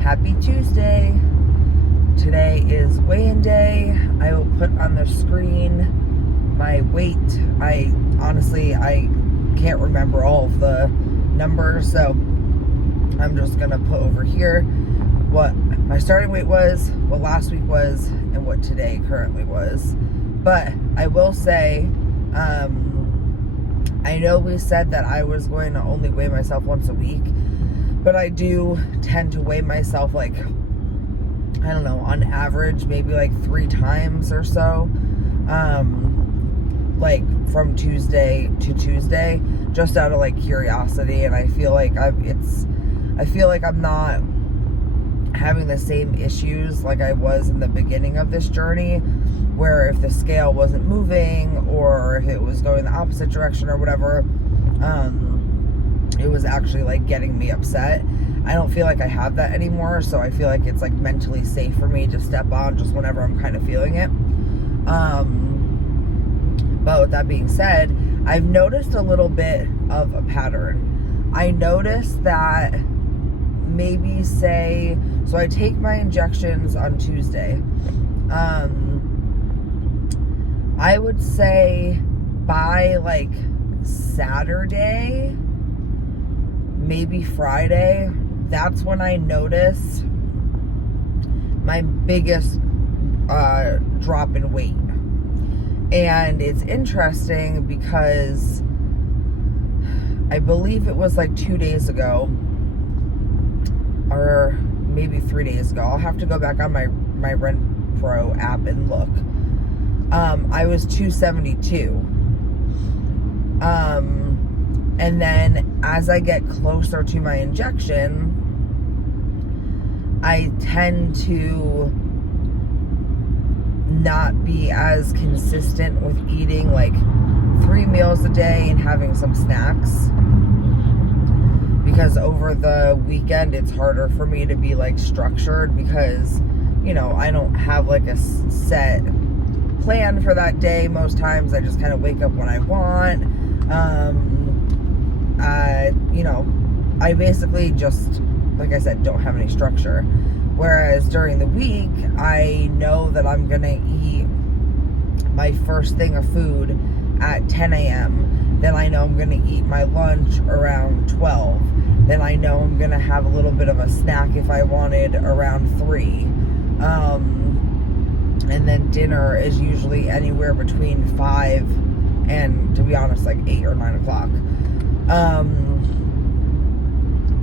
Happy Tuesday. Today is weigh-in day. I will put on the screen my weight. I can't remember all of the numbers, so I'm just gonna put over here what my starting weight was, what last week was, and what today currently was. But I will say, I know we said that I was going to only weigh myself once a week, but I do tend to weigh myself like, I don't know, on average, maybe like 3 times or so, like from Tuesday to Tuesday, just out of like curiosity. And I feel like I'm not having the same issues like I was in the beginning of this journey, where if the scale wasn't moving or if it was going the opposite direction or whatever, it was actually like getting me upset. I don't feel like I have that anymore, so I feel like it's like mentally safe for me to step on just whenever I'm kind of feeling it. But with that being said, I've noticed a little bit of a pattern. I noticed that maybe so I take my injections on Tuesday. I would say by like Saturday, maybe Friday, that's when I notice my biggest drop in weight. And it's interesting because I believe it was like 2 days ago, or maybe 3 days ago. I'll have to go back on my RenPro app and look. I was 272. And then as I get closer to my injection, I tend to not be as consistent with eating like 3 meals a day and having some snacks, because over the weekend it's harder for me to be like structured, because I don't have like a set plan for that day. Most times I just kind of wake up when I want. I basically just, like I said, don't have any structure. Whereas during the week, I know that I'm gonna eat my first thing of food at 10 a.m. Then I know I'm gonna eat my lunch around 12. Then I know I'm gonna have a little bit of a snack if I wanted around 3. And then dinner is usually anywhere between 5 and, to be honest, like 8 or 9 o'clock.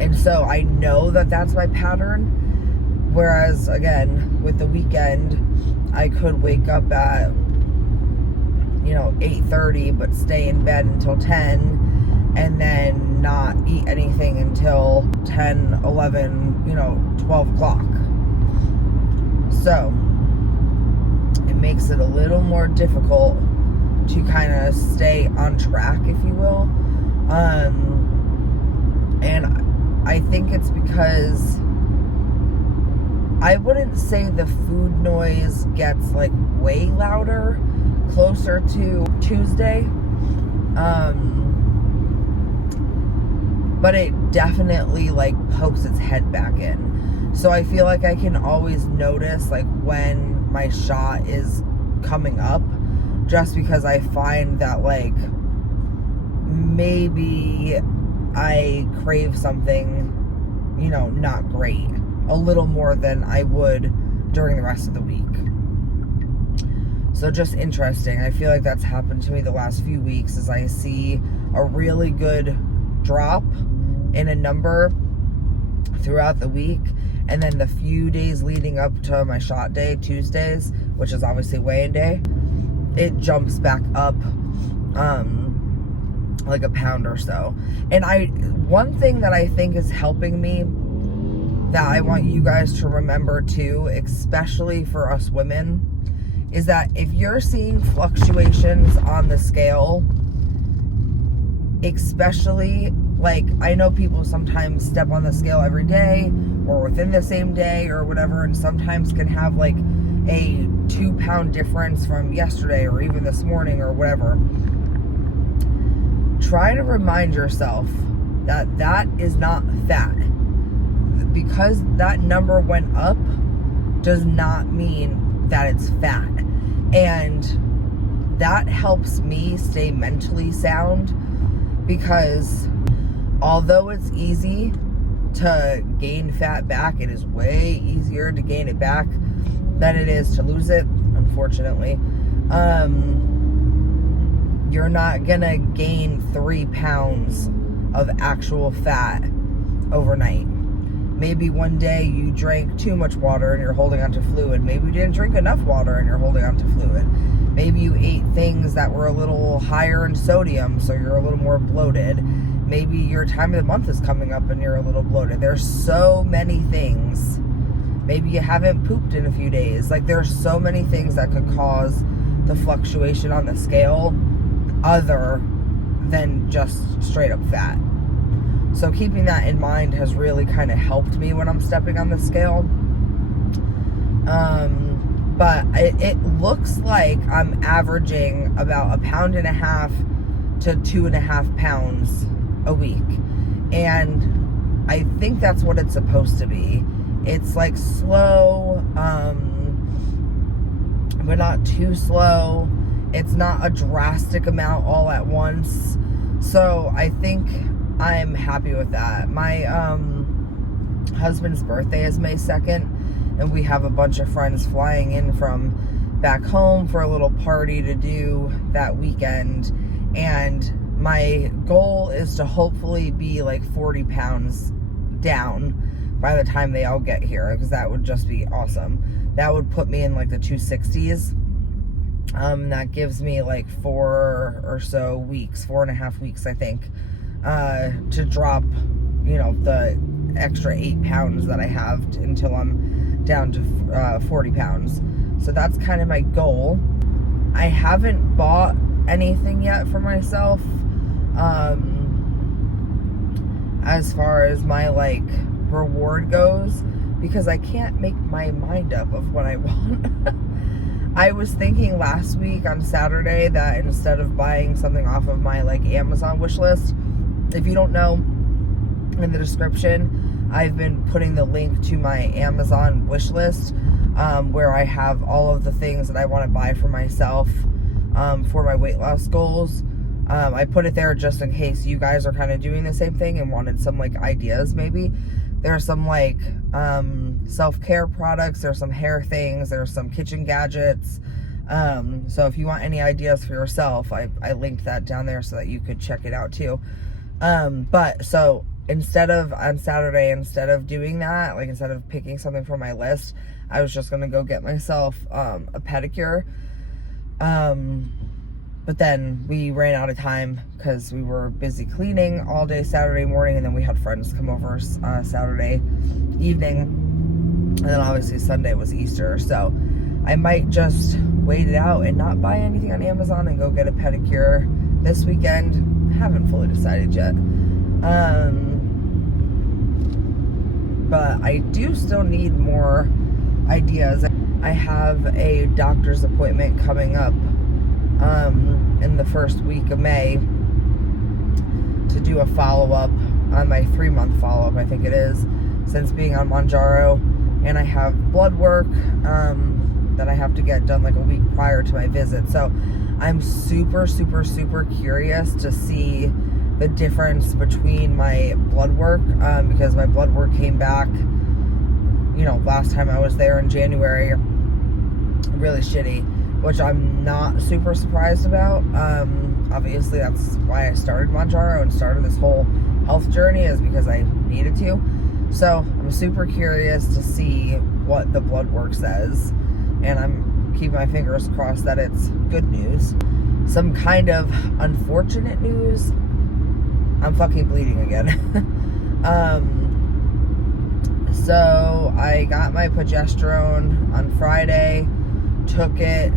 And so I know that that's my pattern. Whereas, again, with the weekend, I could wake up at, 8:30, but stay in bed until 10, and then not eat anything until 10, 11, 12 o'clock. So it makes it a little more difficult to kind of stay on track, if you will. And I think it's because I wouldn't say the food noise gets like way louder closer to Tuesday. But it definitely like pokes its head back in. So I feel like I can always notice like when my shot is coming up, just because I find that like maybe I crave something, not great, a little more than I would during the rest of the week. So just interesting. I feel like that's happened to me the last few weeks, as I see a really good drop in a number throughout the week, and then the few days leading up to my shot day, Tuesdays, which is obviously weigh-in day, it jumps back up like a pound or so. And one thing that I think is helping me, that I want you guys to remember too, especially for us women, is that if you're seeing fluctuations on the scale, especially, like, I know people sometimes step on the scale every day or within the same day or whatever, and sometimes can have like a 2-pound difference from yesterday or even this morning or whatever. Try to remind yourself that that is not fat, because because that number went up does not mean that it's fat. And that helps me stay mentally sound, because although it's easy to gain fat back, it is way easier to gain it back than it is to lose it, unfortunately. You're not gonna gain 3 pounds of actual fat overnight. Maybe one day you drank too much water and you're holding onto fluid. Maybe you didn't drink enough water and you're holding onto fluid. Maybe you ate things that were a little higher in sodium, so you're a little more bloated. Maybe your time of the month is coming up and you're a little bloated. There's so many things. Maybe you haven't pooped in a few days. Like, there's so many things that could cause the fluctuation on the scale other than just straight up fat. So keeping that in mind has really kind of helped me when I'm stepping on the scale. But it looks like I'm averaging about 1.5 pounds to 2.5 pounds a week. And I think that's what it's supposed to be. It's like slow, but not too slow. It's not a drastic amount all at once. So I think I'm happy with that. My husband's birthday is May 2nd, and we have a bunch of friends flying in from back home for a little party to do that weekend. And my goal is to hopefully be like 40 pounds down by the time they all get here, because that would just be awesome. That would put me in like the 260s. That gives me like 4.5 weeks, I think, to drop, the extra 8 pounds that I have until I'm down to 40 pounds. So that's kind of my goal. I haven't bought anything yet for myself, as far as my like reward goes, because I can't make my mind up of what I want. I was thinking last week on Saturday that instead of buying something off of my like Amazon wish list, if you don't know, in the description I've been putting the link to my Amazon wish list, where I have all of the things that I want to buy for myself, for my weight loss goals. I put it there just in case you guys are kind of doing the same thing and wanted some like ideas. Maybe there's some like self-care products, there's some hair things, there's some kitchen gadgets. So if you want any ideas for yourself, I linked that down there so that you could check it out too. But so instead of on Saturday, instead of doing that, like instead of picking something from my list, I was just gonna go get myself a pedicure. But then we ran out of time because we were busy cleaning all day Saturday morning, and then we had friends come over Saturday evening, and then obviously Sunday was Easter. So I might just wait it out and not buy anything on Amazon and go get a pedicure this weekend. Haven't fully decided yet. But I do still need more ideas. I have a doctor's appointment coming up in the first week of May to do a follow-up on my 3-month follow-up, I think it is, since being on Mounjaro. And I have blood work that I have to get done like a week prior to my visit. So I'm super curious to see the difference between my blood work, because my blood work came back, last time I was there in January, really shitty, which I'm not super surprised about. Obviously that's why I started Mounjaro and started this whole health journey, is because I needed to. So I'm super curious to see what the blood work says, and I'm keeping my fingers crossed that it's good news. Some kind of unfortunate news, I'm fucking bleeding again. So I got my progesterone on Friday, took it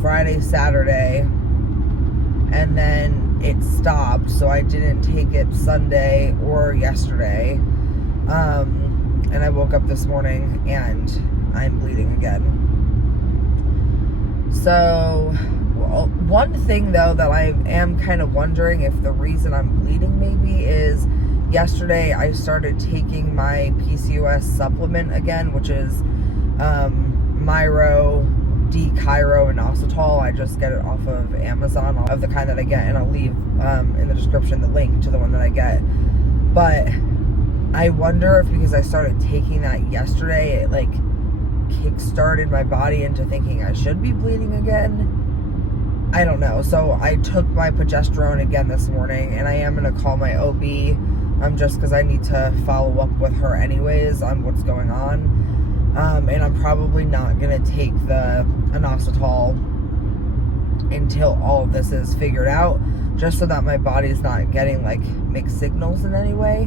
Friday, Saturday, and then it stopped, so I didn't take it Sunday or yesterday. And I woke up this morning and I'm bleeding again. So, well, one thing though that I am kind of wondering if the reason I'm bleeding maybe is yesterday I started taking my PCOS supplement again, which is Myro, D-Chiro, and Inositol. I just get it off of Amazon, of the kind that I get, and I'll leave in the description the link to the one that I get. But I wonder if because I started taking that yesterday, it like kick-started my body into thinking I should be bleeding again. I don't know. So I took my progesterone again this morning, and I am going to call my OB just because I need to follow up with her anyways on what's going on. And I'm probably not going to take the Inositol until all of this is figured out, just so that my body's not getting like mixed signals in any way.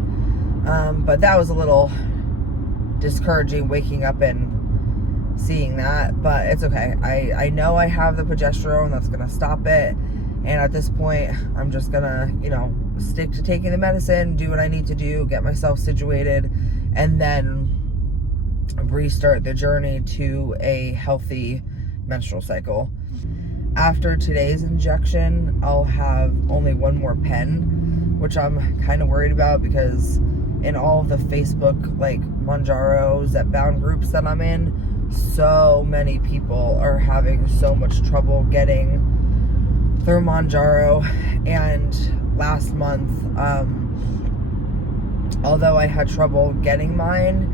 But that was a little discouraging waking up and seeing that, but it's okay. I know I have the progesterone that's gonna stop it, and at this point I'm just gonna, you know, stick to taking the medicine, do what I need to do, get myself situated, and then restart the journey to a healthy menstrual cycle. After today's injection, I'll have only one more pen, which I'm kind of worried about because in all of the Facebook like Mounjaro, Zepbound groups that I'm in, so many people are having so much trouble getting their Mounjaro. And last month, although I had trouble getting mine,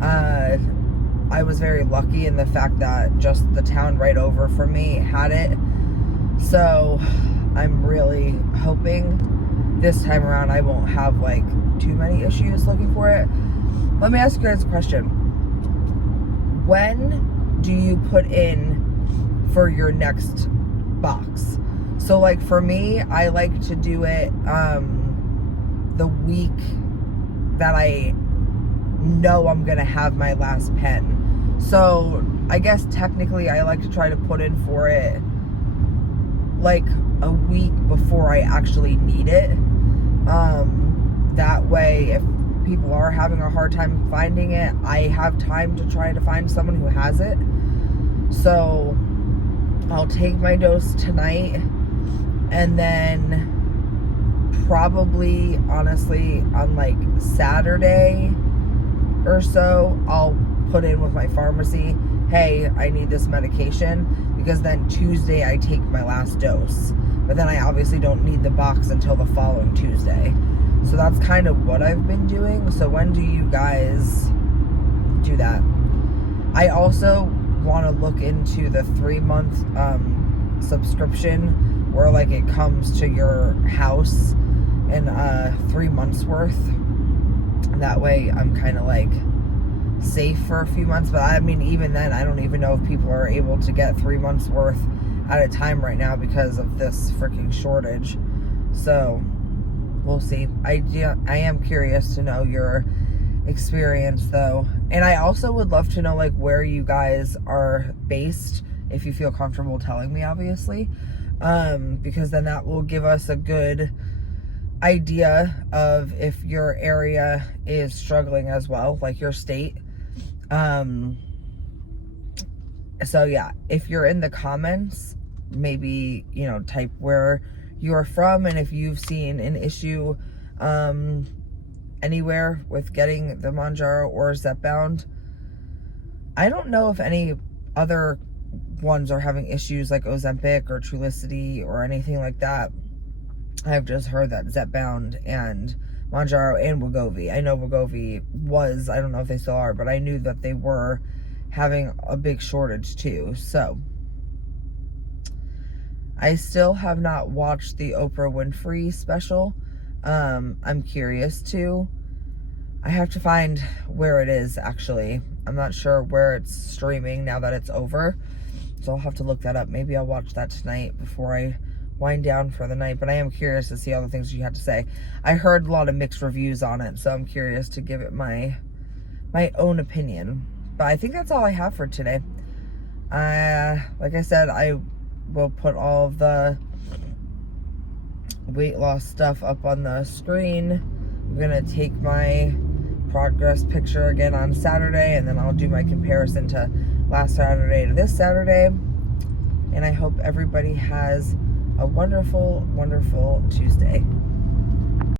I was very lucky in the fact that just the town right over from me had it. So I'm really hoping this time around I won't have like too many issues looking for it. Let me ask you guys a question. When do you put in for your next box? So like for me, I like to do it the week that I know I'm gonna have my last pen. So I guess technically I like to try to put in for it like a week before I actually need it. That way if people are having a hard time finding it, I have time to try to find someone who has it. So I'll take my dose tonight, and then probably honestly on like Saturday or so I'll put in with my pharmacy, hey, I need this medication, because then Tuesday I take my last dose, but then I obviously don't need the box until the following Tuesday. So that's kind of what I've been doing. So when do you guys do that? I also want to look into the 3-month subscription where like it comes to your house in 3 months worth. That way I'm kind of like safe for a few months. But I mean, even then, I don't even know if people are able to get 3 months worth at a time right now because of this freaking shortage. So we'll see. I am curious to know your experience though. And I also would love to know like where you guys are based, if you feel comfortable telling me, obviously. Because then that will give us a good idea of if your area is struggling as well, like your state. So yeah, if you're in the comments, maybe, you know, type where you're from and if you've seen an issue anywhere with getting the Mounjaro or Zepbound. I don't know if any other ones are having issues like Ozempic or Trulicity or anything like that. I've just heard that Zepbound and Mounjaro and Wegovy. I know Wegovy was, I don't know if they still are, but I knew that they were having a big shortage too. So I still have not watched the Oprah Winfrey special. I'm curious to. I have to find where it is actually. I'm not sure where it's streaming now that it's over. So I'll have to look that up. Maybe I'll watch that tonight before I wind down for the night. But I am curious to see all the things you had to say. I heard a lot of mixed reviews on it, so I'm curious to give it my own opinion. But I think that's all I have for today. Like I said, I will put all of the weight loss stuff up on the screen. I'm gonna take my progress picture again on Saturday, and then I'll do my comparison to last Saturday to this Saturday. And I hope everybody has a wonderful, wonderful Tuesday.